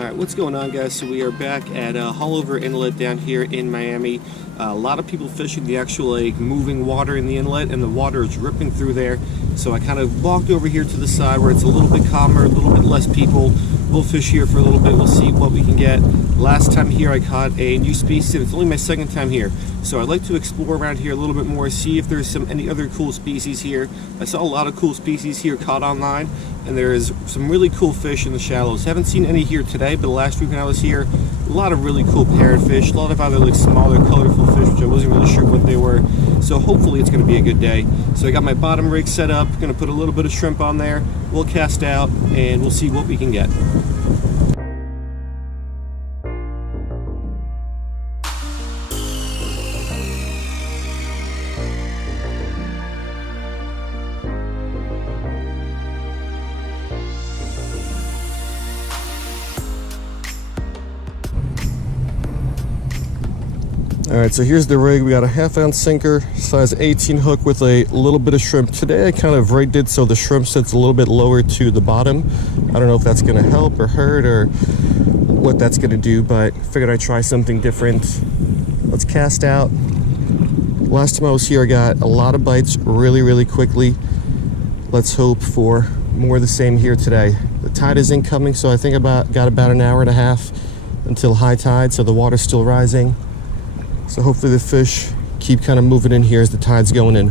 Alright, what's going on, guys? So we are back at Hullover Inlet down here in Miami. A lot of people fishing the actual moving water in the inlet, and the water is ripping through there. So I kind of walked over here to the side where it's a little bit calmer, a little bit less people. We'll fish here for a little bit. We'll see what we can get. Last time here I caught a new species, and it's only my second time here. So I'd like to explore around here a little bit more, see if there's any other cool species here. I saw a lot of cool species here caught online, and there's some really cool fish in the shallows. Haven't seen any here today, but last week when I was here, a lot of really cool parrotfish, a lot of other smaller, colorful fish, which I wasn't really sure what they were. So hopefully it's going to be a good day. So I got my bottom rig set up, going to put a little bit of shrimp on there. We'll cast out, and we'll see what we can get. Alright, so here's the rig. We got a 1/2 ounce sinker, size 18 hook with a little bit of shrimp. Today I kind of rigged it so the shrimp sits a little bit lower to the bottom. I don't know if that's going to help or hurt or what that's going to do, but figured I'd try something different. Let's cast out. Last time I was here I got a lot of bites really quickly. Let's hope for more of the same here today. The tide is incoming, so I think got about an hour and a half until high tide, so the water's still rising. So hopefully the fish keep kind of moving in here as the tide's going in.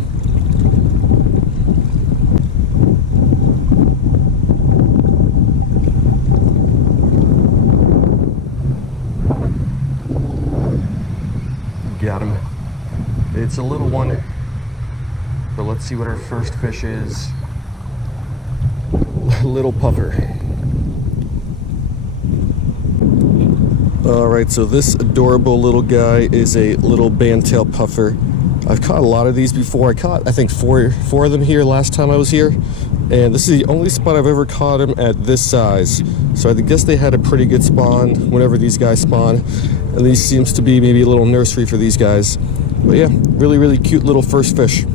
Got him. It's a little one, but let's see what our first fish is. Little puffer. Alright, so this adorable little guy is a little bandtail puffer. I've caught a lot of these before. I caught, I think, four of them here last time I was here. And this is the only spot I've ever caught them at this size. So I guess they had a pretty good spawn whenever these guys spawn. And these seems to be maybe a little nursery for these guys. But yeah, really cute little first fish.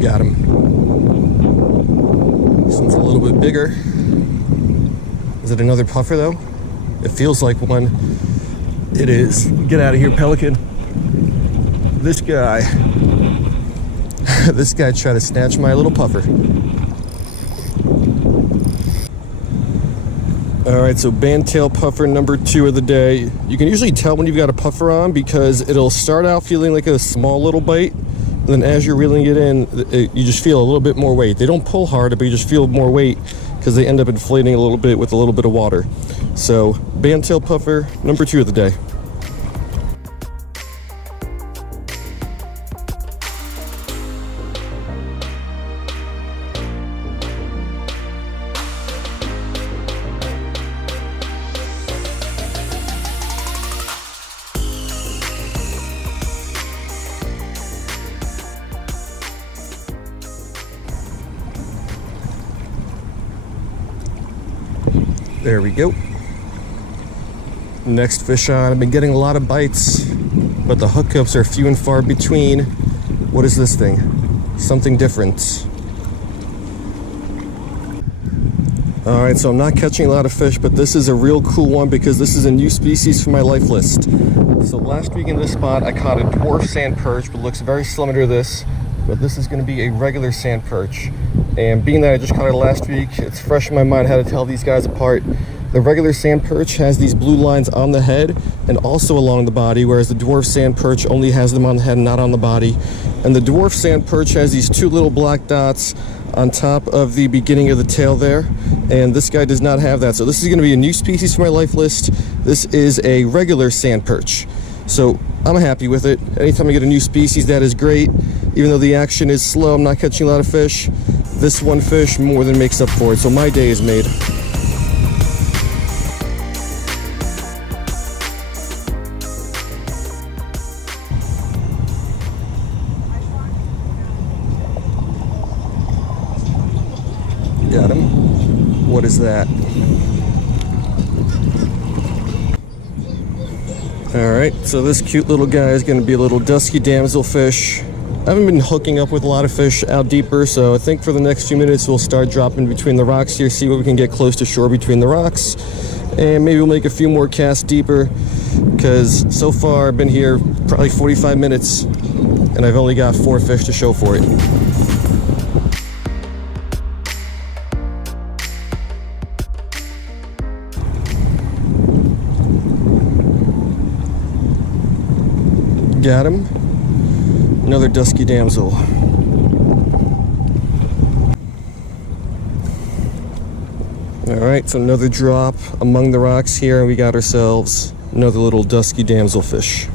Got him. This one's a little bit bigger. Is it another puffer though? It feels like one. It is. Get out of here, pelican. This guy. This guy tried to snatch my little puffer. Alright, so bandtail puffer number 2 of the day. You can usually tell when you've got a puffer on because it'll start out feeling like a small little bite. And then as you're reeling it in, you just feel a little bit more weight. They don't pull hard, but you just feel more weight because they end up inflating a little bit with a little bit of water. So, bandtail puffer, number 2 of the day. There we go. Next fish on. I've been getting a lot of bites, but the hookups are few and far between. What is this thing? Something different. Alright, so I'm not catching a lot of fish, but this is a real cool one because this is a new species for my life list. So last week in this spot, I caught a dwarf sand perch, but looks very similar to this. But this is going to be a regular sand perch. And being that I just caught it last week, it's fresh in my mind how to tell these guys apart. The regular sand perch has these blue lines on the head and also along the body, whereas the dwarf sand perch only has them on the head and not on the body. And the dwarf sand perch has these 2 little black dots on top of the beginning of the tail there, and this guy does not have that. So this is going to be a new species for my life list. This is a regular sand perch. So I'm happy with it. Anytime I get a new species, that is great. Even though the action is slow, I'm not catching a lot of fish. This one fish more than makes up for it, so my day is made. is that? Alright, so this cute little guy is going to be a little dusky damselfish. I haven't been hooking up with a lot of fish out deeper, so I think for the next few minutes we'll start dropping between the rocks here, see what we can get close to shore between the rocks, and maybe we'll make a few more casts deeper, because so far I've been here probably 45 minutes and I've only got 4 fish to show for it. Got him. Another dusky damsel. Alright, so another drop among the rocks here, and we got ourselves another little dusky damselfish.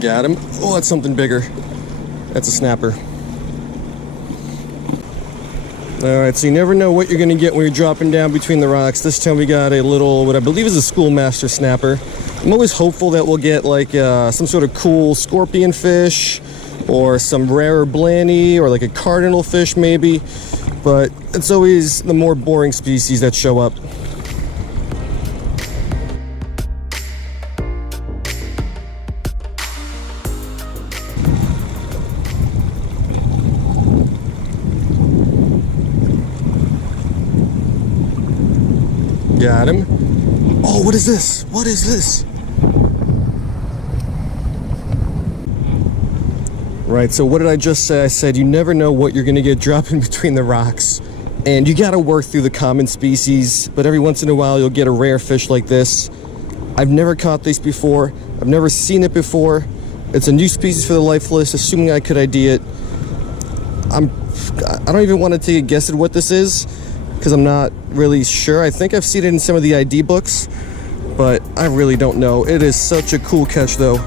Got him. Oh, that's something bigger. That's a snapper. Alright, so you never know what you're going to get when you're dropping down between the rocks. This time we got a little, what I believe is a schoolmaster snapper. I'm always hopeful that we'll get like some sort of cool scorpion fish, or some rarer blenny, or like a cardinalfish maybe. But it's always the more boring species that show up. Got him. Oh, what is this? What is this? Right, so what did I just say? I said you never know what you're going to get dropping between the rocks. And you got to work through the common species, but every once in a while you'll get a rare fish like this. I've never caught this before. I've never seen it before. It's a new species for the life list, assuming I could ID it. I don't even want to take a guess at what this is, because I'm not really sure. I think I've seen it in some of the ID books, but I really don't know. It is such a cool catch though.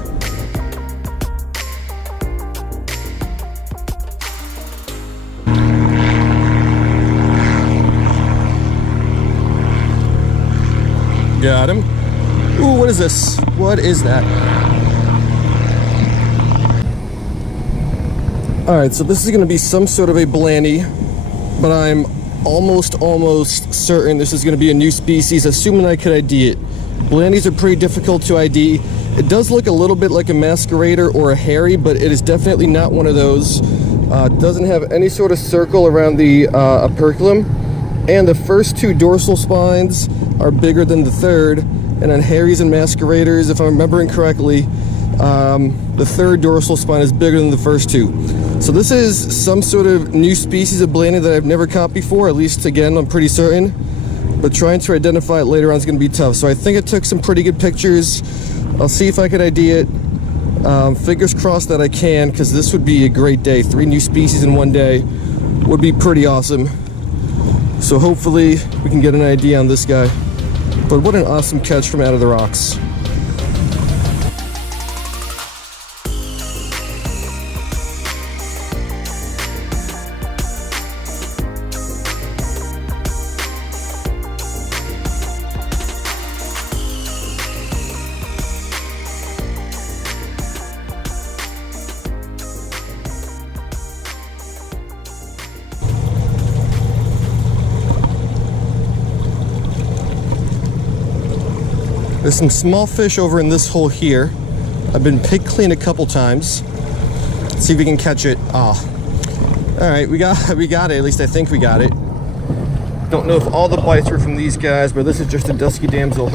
Got him. Ooh, what is this? What is that? Alright, so this is going to be some sort of a blenny, but I'm almost certain this is going to be a new species, assuming I could ID it. Blennies are pretty difficult to ID. It does look a little bit like a masquerader or a hairy, but it is definitely not one of those. It doesn't have any sort of circle around the operculum, and the first 2 dorsal spines are bigger than the third, and on hairies and masqueraders, if I'm remembering correctly, the 3rd dorsal spine is bigger than the first 2. So this is some sort of new species of blenny that I've never caught before, at least again I'm pretty certain, but trying to identify it later on is going to be tough. So I think it took some pretty good pictures. I'll see if I could ID it. Fingers crossed that I can, because this would be a great day. 3 new species in one day would be pretty awesome. So hopefully we can get an idea on this guy. But what an awesome catch from out of the rocks. There's some small fish over in this hole here. I've been pig clean a couple times. Let's see if we can catch it. Ah, all right, we got it. At least I think we got it. Don't know if all the bites were from these guys, but this is just a dusky damsel.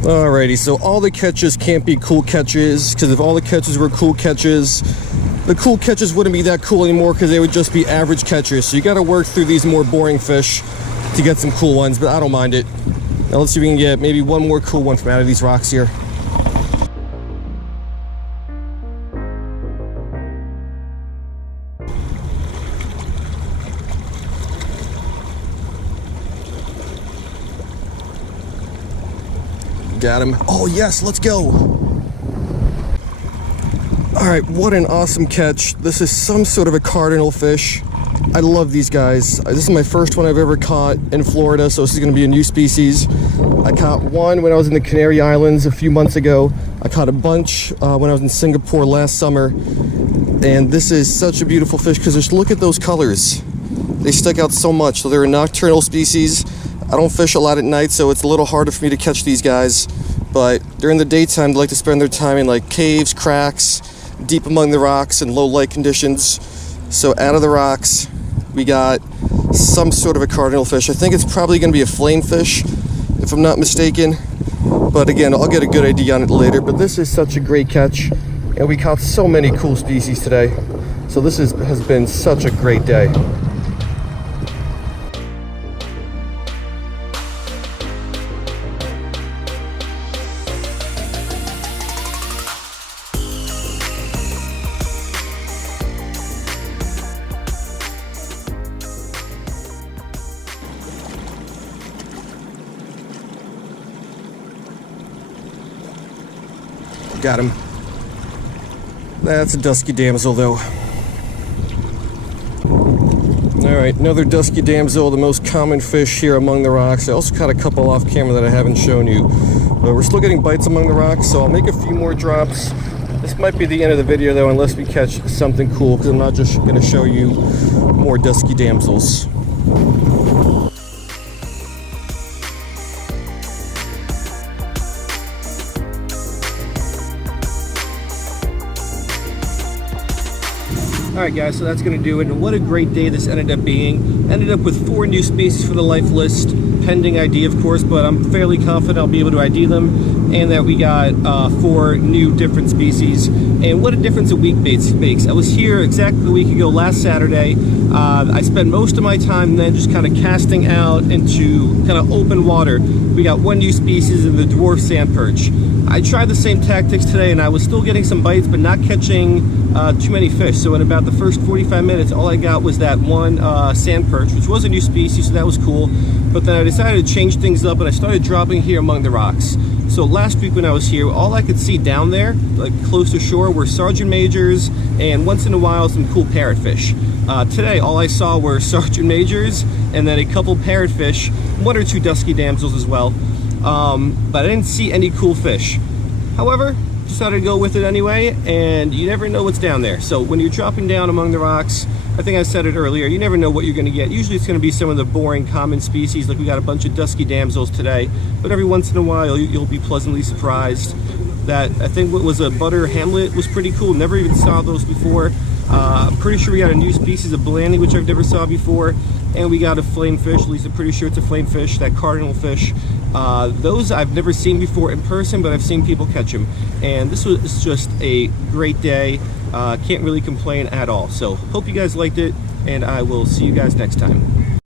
Alrighty, so all the catches can't be cool catches, because if all the catches were cool catches, the cool catches wouldn't be that cool anymore, because they would just be average catches. So you got to work through these more boring fish to get some cool ones, but I don't mind it. Now let's see if we can get maybe one more cool one from out of these rocks here. Got him. Oh yes, let's go. All right, what an awesome catch. This is some sort of a cardinal fish. I love these guys. This is my first one I've ever caught in Florida, so this is going to be a new species. I caught one when I was in the Canary Islands a few months ago. I caught a bunch when I was in Singapore last summer. And this is such a beautiful fish because just look at those colors. They stick out so much. So they're a nocturnal species. I don't fish a lot at night, so it's a little harder for me to catch these guys. But during the daytime, they like to spend their time in like caves, cracks, deep among the rocks in low light conditions. So out of the rocks, we got some sort of a cardinalfish. I think it's probably going to be a flamefish, if I'm not mistaken. But again, I'll get a good idea on it later. But this is such a great catch, and we caught so many cool species today. So this has been such a great day. Got him. That's a dusky damsel though. Alright, another dusky damsel, the most common fish here among the rocks. I also caught a couple off camera that I haven't shown you. But we're still getting bites among the rocks, so I'll make a few more drops. This might be the end of the video though, unless we catch something cool, because I'm not just going to show you more dusky damsels. Alright guys, so that's going to do it, and what a great day this ended up being. Ended up with 4 new species for the life list, pending ID of course, but I'm fairly confident I'll be able to ID them, and that we got 4 new different species. And what a difference a week makes. I was here exactly a week ago last Saturday. I spent most of my time then just kind of casting out into kind of open water. We got 1 new species of the dwarf sand perch. I tried the same tactics today and I was still getting some bites but not catching too many fish. So in about the first 45 minutes all I got was that 1 sand perch, which was a new species, so that was cool. But then I decided to change things up and I started dropping here among the rocks. So last week when I was here, all I could see down there, like close to shore, were sergeant majors and once in a while some cool parrotfish. Today all I saw were sergeant majors and then a couple parrotfish, 1 or 2 dusky damsels as well. But I didn't see any cool fish. However, decided to go with it anyway, and you never know what's down there. So when you're dropping down among the rocks, I think I said it earlier, you never know what you're going to get. Usually it's going to be some of the boring common species, like we got a bunch of dusky damsels today, but every once in a while you'll be pleasantly surprised. That I think what was a butter hamlet was pretty cool. Never even saw those before. I'm pretty sure we got a new species of blenny, which I've never saw before, and we got a flamefish. At least I'm pretty sure it's a flamefish, that cardinalfish. Those I've never seen before in person, but I've seen people catch them, and this was just a great day. Can't really complain at all. So hope you guys liked it, and I will see you guys next time.